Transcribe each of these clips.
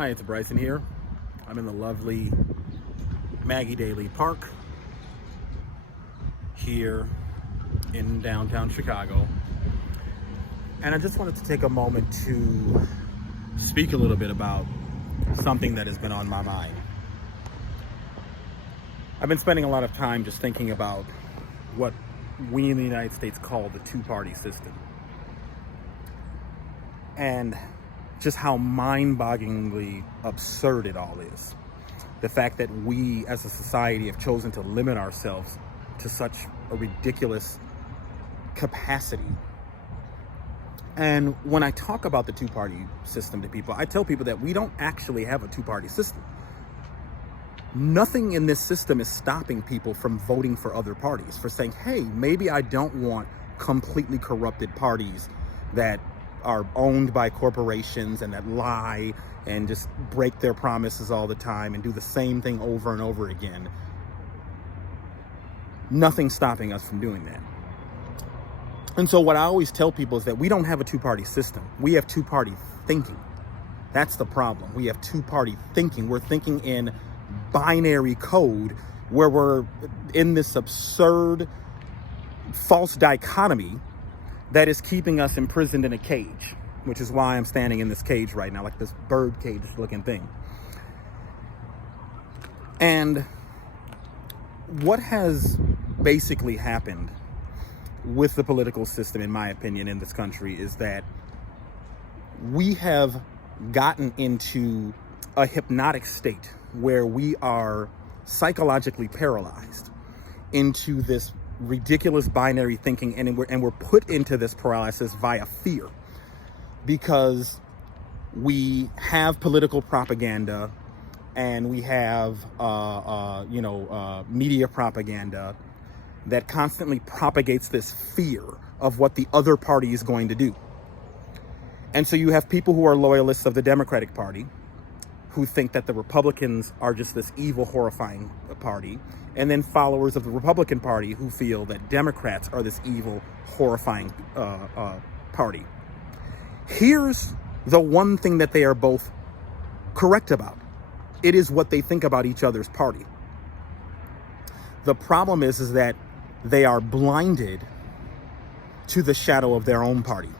Hi, it's Bryson here. I'm in the lovely Maggie Daley Park here in downtown Chicago. And I just wanted to take a moment to speak a little bit about something that has been on my mind. I've been spending a lot of time just thinking about what we in the United States call the two-party system. And just how mind-bogglingly absurd it all is. The fact that we as a society have chosen to limit ourselves to such a ridiculous capacity. And when I talk about the two-party system to people, I tell people that we don't actually have a two-party system. Nothing in this system is stopping people from voting for other parties, for saying, hey, maybe I don't want completely corrupted parties that are owned by corporations and that lie and just break their promises all the time and do the same thing over and over again. Nothing's stopping us from doing that. And so what I always tell people is that we don't have a two-party system. We have two-party thinking. That's the problem. We have two-party thinking. We're thinking in binary code where we're in this absurd false dichotomy that is keeping us imprisoned in a cage, which is why I'm standing in this cage right now, like this bird cage looking thing. And what has basically happened with the political system, in my opinion, in this country is that we have gotten into a hypnotic state where we are psychologically paralyzed into this ridiculous binary thinking, and we're put into this paralysis via fear, because we have political propaganda and we have media propaganda that constantly propagates this fear of what the other party is going to do. And so you have people who are loyalists of the Democratic Party who think that the Republicans are just this evil, horrifying party, and then followers of the Republican Party who feel that Democrats are this evil, horrifying party. Here's the one thing that they are both correct about. It is what they think about each other's party. The problem is that they are blinded to the shadow of their own party.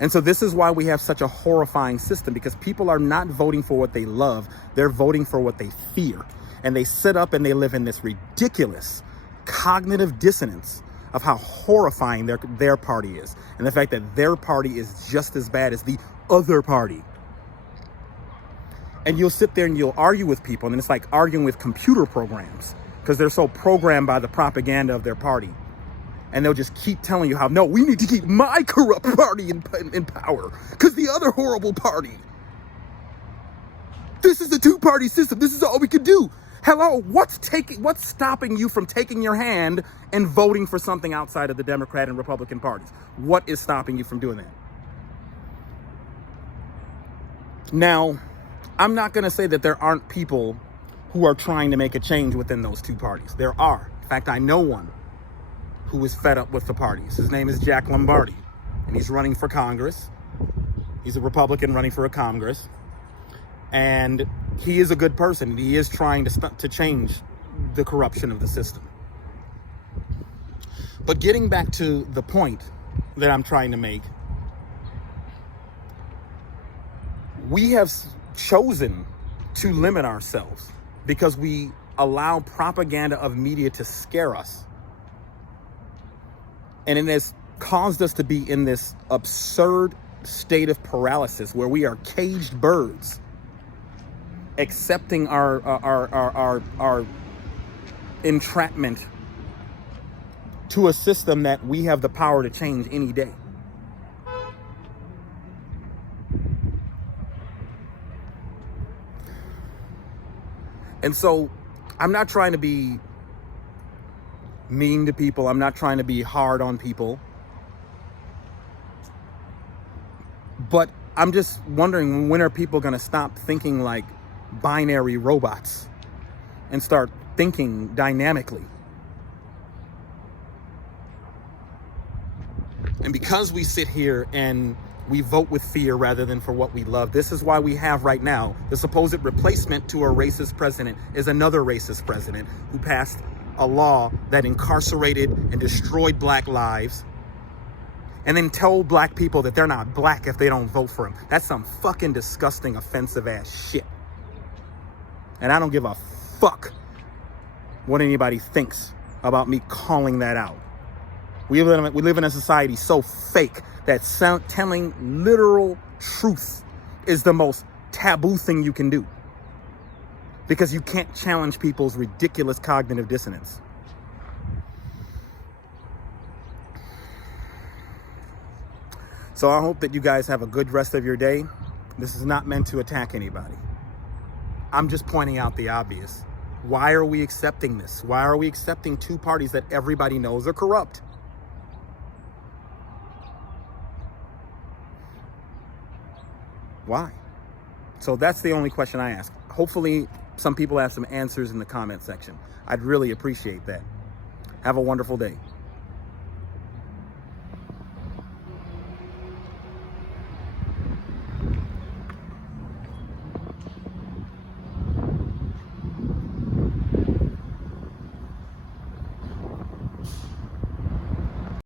And so this is why we have such a horrifying system, because people are not voting for what they love, they're voting for what they fear. And they sit up and they live in this ridiculous cognitive dissonance of how horrifying their party is, and the fact that their party is just as bad as the other party. And you'll sit there and you'll argue with people, and it's like arguing with computer programs, because they're so programmed by the propaganda of their party. And they'll just keep telling you how, no, we need to keep my corrupt party in power because the other horrible party. This is a two-party system. This is all we can do. Hello, what's stopping you from taking your hand and voting for something outside of the Democrat and Republican parties? What is stopping you from doing that? Now, I'm not going to say that there aren't people who are trying to make a change within those two parties. There are. In fact, I know one who is fed up with the parties. His name is Jack Lombardi, and he's running for Congress. He's a Republican running for a Congress, and he is a good person, and he is trying to change the corruption of the system. But getting back to the point that I'm trying to make, we have chosen to limit ourselves because we allow propaganda of media to scare us. And it has caused us to be in this absurd state of paralysis where we are caged birds, accepting our entrapment to a system that we have the power to change any day. And so I'm not trying to be mean to people. I'm not trying to be hard on people. But I'm just wondering, when are people going to stop thinking like binary robots and start thinking dynamically? And because we sit here and We vote with fear rather than for what we love. This is why we have right now the supposed replacement to a racist president is another racist president who passed a law that incarcerated and destroyed black lives and then told black people that they're not black if they don't vote for him. That's some fucking disgusting, offensive ass shit. And I don't give a fuck what anybody thinks about me calling that out. We live in a society so fake that telling literal truth is the most taboo thing you can do, because you can't challenge people's ridiculous cognitive dissonance. So I hope that you guys have a good rest of your day. This is not meant to attack anybody. I'm just pointing out the obvious. Why are we accepting this? Why are we accepting two parties that everybody knows are corrupt? Why? So that's the only question I ask. Hopefully some people have some answers in the comment section. I'd really appreciate that. Have a wonderful day.